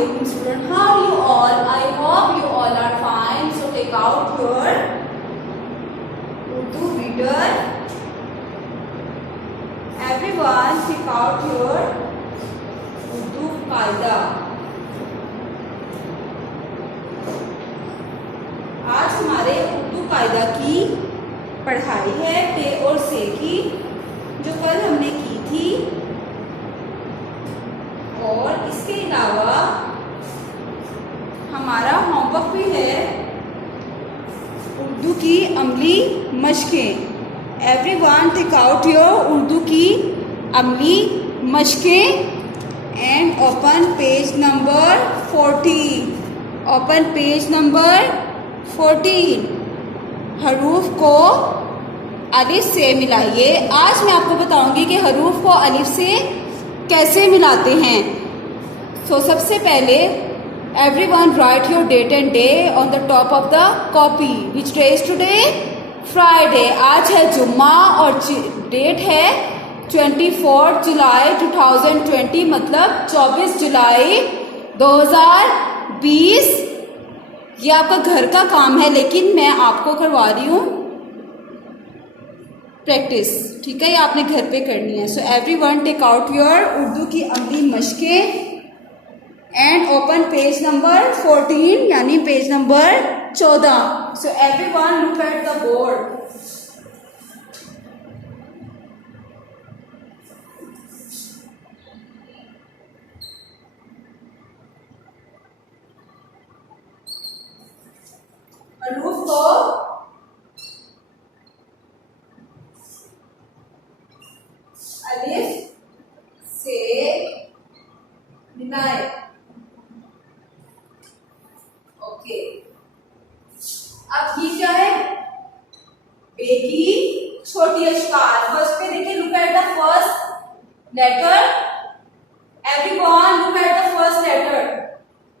Assalamualaikum student, how are you all? I hope you all are fine. So take out your Urdu reader. Everyone take out your Urdu कायदा. आज हमारे उर्दू कायदा की पढ़ाई है पे और से की, जो कल हमने की थी. और इसके अलावा हमारा होमवर्क भी है उर्दू की अमली मशकें. Everyone take out your Urdu की अमली मशकें and open page number 14. Open page number 14. हरूफ को अलिफ से मिलाइए. आज मैं आपको बताऊंगी कि हरूफ को अलिफ से कैसे मिलाते हैं. सो सबसे पहले everyone write your date and day on the top of the copy. Which day is today? Friday. आज है जुम्मा और डेट है 24 जुलाई 2020, मतलब 24 जुलाई 2020. ये आपका घर का काम है, लेकिन मैं आपको करवा रही हूँ प्रैक्टिस. ठीक है, ये आपने घर पे करनी है. So everyone take out your Urdu की अमली मशकें एंड ओपन पेज नंबर 14, यानी page number 14. So everyone look at the board. हरूफ को अलिफ से मिलाए. ओके, अब ये क्या है? बे की छोटी अक्षकार. फर्स्ट पे देखिए, look at the first letter. Everyone look at the first letter.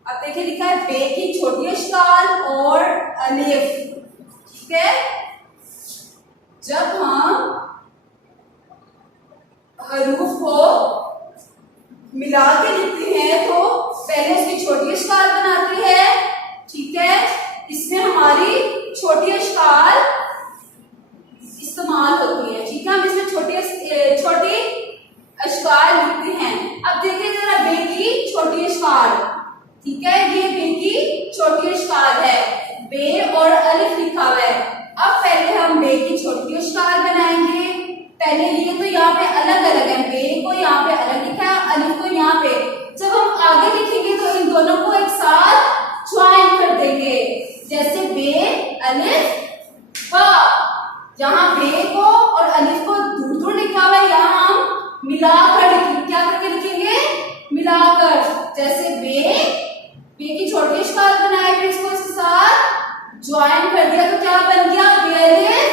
अब देखिए लिखा है बे की छोटी अक्षकार और अलिफ. ठीक है, जब हम हरूफ को मिला के लिखते हैं तो पहले उसकी छोटी अक्षकार बनाते हैं. ठीक है, इसमें हमारी छोटी अक्षकार इस्तेमाल होती है. ठीक है, हम इसमें छोटी अक्षकार लिखते हैं. अब देखिए जरा बे की छोटी अक्षकार. ठीक है, ये बे की छोटी अक्षकार है. बे और अलिफ लिखा हुआ है. अब पहले हम बे की छोटी अक्षकार बनाएंगे. पहले ये तो यहाँ पे अलग अलग है. बे को यहाँ पे अलग लिखा है, अलिफ को यहाँ पे. जब हम आगे लिखेंगे तो इन दोनों को एक साथ ज्वाइन कर देंगे. जैसे बे अलिफ बा. यहाँ बे को और अलिफ को दूर दूर लिखा हुआ है, यहाँ हम मिलाकर लिखेंगे. क्या करके लिखेंगे? मिलाकर. जैसे बे की छोटी अक्षकार बनाए, फिर इसको इसके साथ ज्वाइन कर दिया तो क्या बन गया? बे अलिफ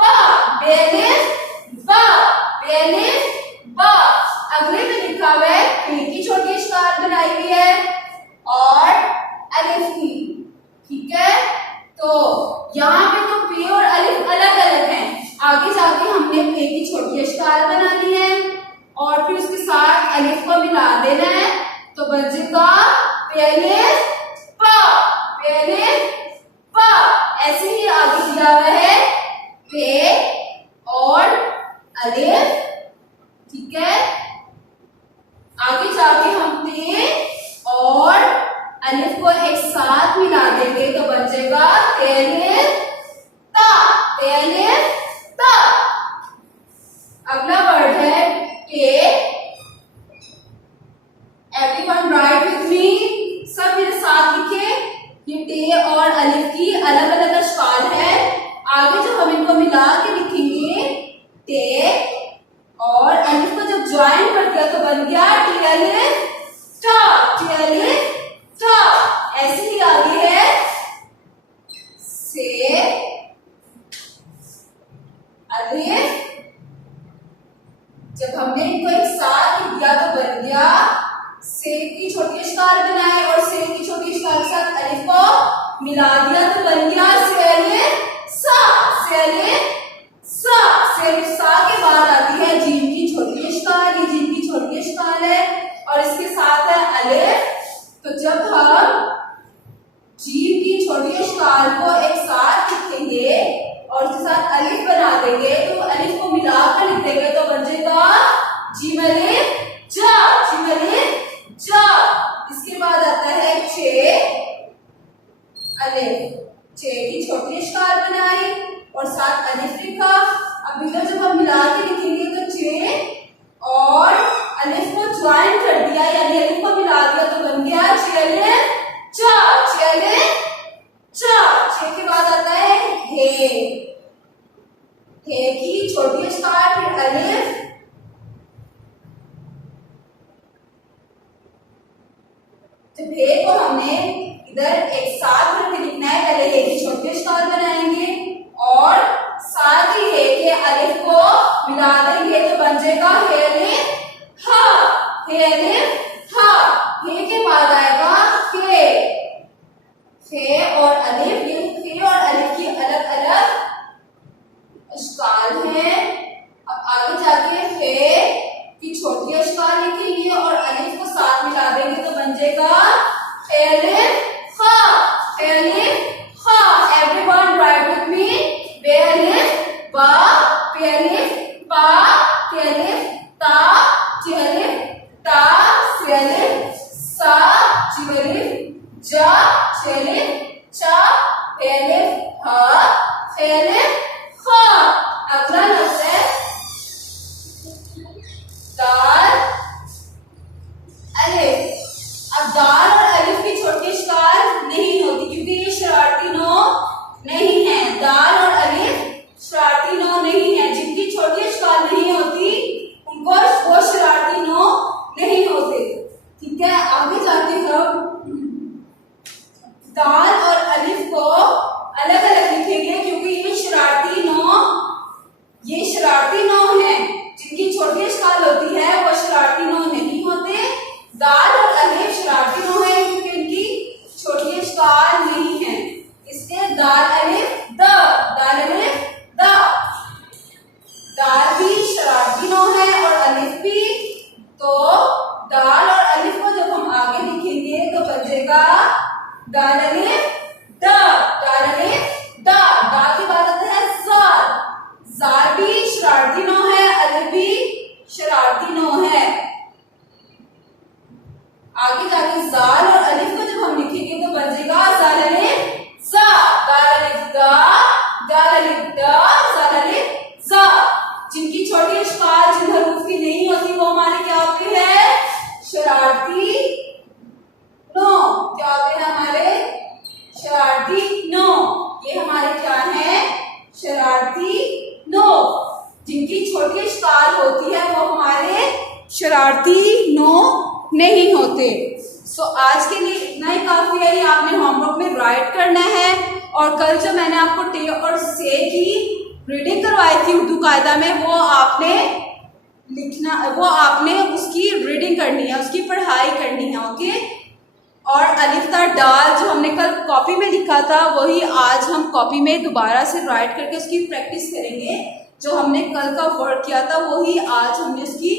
बा. बे अलिफ बा. बे अलिफ बा. अगले में लिखा हुआ है बे की छोटी अक्षकार बनाई हुई है और अलिफ की. ठीक है, तो यहाँ पे तो बे और अलिफ अलग अलग हैं. आगे जाके हमने बे की छोटी अक्षकार बनानी है और फिर उसके साथ अलिफ को मिला देना है, तो बन जाएगा बे अलिफ बा. बे अलिफ बा. ऐसे ही आगे दिया हुआ है बे और अलिफ. ठीक है, आगे जाके हम ते और अलिफ को एक साथ मिला देंगे तो बन जाएगा ते अलिफ ता. ते अलिफ ता. अगला वर्ड है टे. Everyone right with me. सब मेरे साथ लिखे. ये टे और अलिफ की अलग अलग अक्षकार है. आगे जब हम इनको मिला के लिखेंगे टे और अलिफ को जब ज्वाइन कर दिया तो बन गया टे अलिफ टा. टे अलिफ टा. ऐसे ही आगे है से अलिफ. जब हमने इनको एक साथ लिख दिया तो बन गया से की छोटी अक्षकार बनाए और से की छोटी अक्षकार के साथ अलिफ को मिला दिया तो बन गया से अलिफ सा. से अलिफ सा. से अलिफ सा के बाद आती है जीम की छोटी अक्षकार. ये जीम की छोटी अक्षकार है और इसके साथ है अलिफ. तो जब हम जीम की छोटी अक्षकार को एक साथ लिखेंगे और उसके साथ अलिफ बना देंगे, तो अलिफ को मिलाकर लिख देंगे तो बन जाएगा जीम अलिफ जा, जीम अलिफ जा। इसके बाद आता है चे अलिफ, चे की छोटी अक्षकार बनाई और साथ अलिफ लिखा। अब इधर जब हम मिला के लिखेंगे तो चे और अलिफ को ज्वाइन कर दिया, यानी अलिफ को मिला दिया तो बन गया चे अलिफ चा, चे अलिफ चा। चे के बाद आता है हे, हे की छोटी अक्षकार फिर अलिफ, जब हे को हमने इधर एक साथ करके लिखना है, पहले हे की छोटी अक्षकार बनाएंगे और साथ ही हे के अलिफ को मिला देंगे तो बन जाएगा हे अलिफ हा, हे अलिफ हा। हे के बाद आएगा के, हे और अलिफ, ये हे और अलिफ की अलग अलग अक्षकार है। अब आगे जाके हे की छोटी अक्षकार लिखेंगे और अलिफ को साथ मिला देंगे तो बन जाएगा हे अलिफ हा, हे अलिफ हा। एवरीवन राइट विथ मी, बे अलिफ बा, पे अलिफ पा, ते अलिफ ता, चे अलिफ ता, से अलिफ सा, जी अलिफ जा, चे अलिफ चा, हे अलिफ हा, हे अलिफ हा। अगला लफ्ज है दाल अलिफ। अब दाल और अलिफ की छोटी अक्षकार नहीं होती क्योंकि ये शरारती नो नहीं है। दाल और अलिफ शरारती नो नहीं है, जिनकी छोटी अक्षकार नहीं होती उनको वो शरारती नो नहीं होते। ठीक है, आगे जाके हम दाल और अलिफ को अलग अलग लिखेंगे क्योंकि ये शरारती नो है। जिनकी छोटी अक्षकार होती है वो शरारती नो नहीं होते। दाल और अलिफ शरारती नो है क्योंकि इनकी छोटी अक्षकार नहीं है, इसलिए दाल अलिफ द, दाल अलिफ द। दाल भी शरारती नो है और अलिफ भी, तो दाल और अलिफ को जब हम आगे लिखेंगे तो बन जाएगा दाल अलिफ द, दाल अलिफ द। दा के बाद आता है जार, जार भी शरारती नो है, अलिफ भी शरारती नो है। आगे जाके जाल और अलिफ को जब हम लिखेंगे तो बन जाएगा जाल अलिफ जा, दाल अलिफ दा, दाल अलिफ दा, जाल अलिफ जा। जिनकी छोटी अक्षकार जिन हरूफ की नहीं होती वो हमारे क्या होते हैं शरारती नो। क्या होते हैं हमारे शरारती नो, ये हमारे क्या है शरारती नो। जिनकी छोटी अक्षकार होती है वो हमारे शरारती नो नहीं होते। सो आज के लिए इतना ही काफी है। ये आपने होमवर्क में राइट करना है और कल जो मैंने आपको टे और से की रीडिंग करवाई थी उर्दू कायदा में, वो आपने लिखना, वो आपने उसकी रीडिंग करनी है, उसकी पढ़ाई करनी है। ओके, और अलिफ ता डाल जो हमने कल कॉपी में लिखा था वही आज हम कॉपी में दोबारा से राइट करके उसकी प्रैक्टिस करेंगे। जो हमने कल का वर्क किया था वही आज हमने उसकी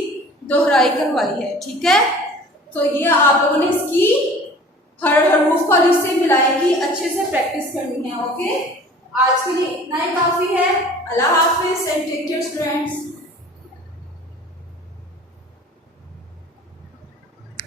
दोहराई करवाई है। ठीक है, तो ये आप लोगों ने इसकी हर हरूफ को अलिफ से मिलाए की अच्छे से प्रैक्टिस करनी है। ओके, आज के लिए इतना ही काफी है। अल्लाह हाफिज एंड टेक केयर स्टूडेंट्स।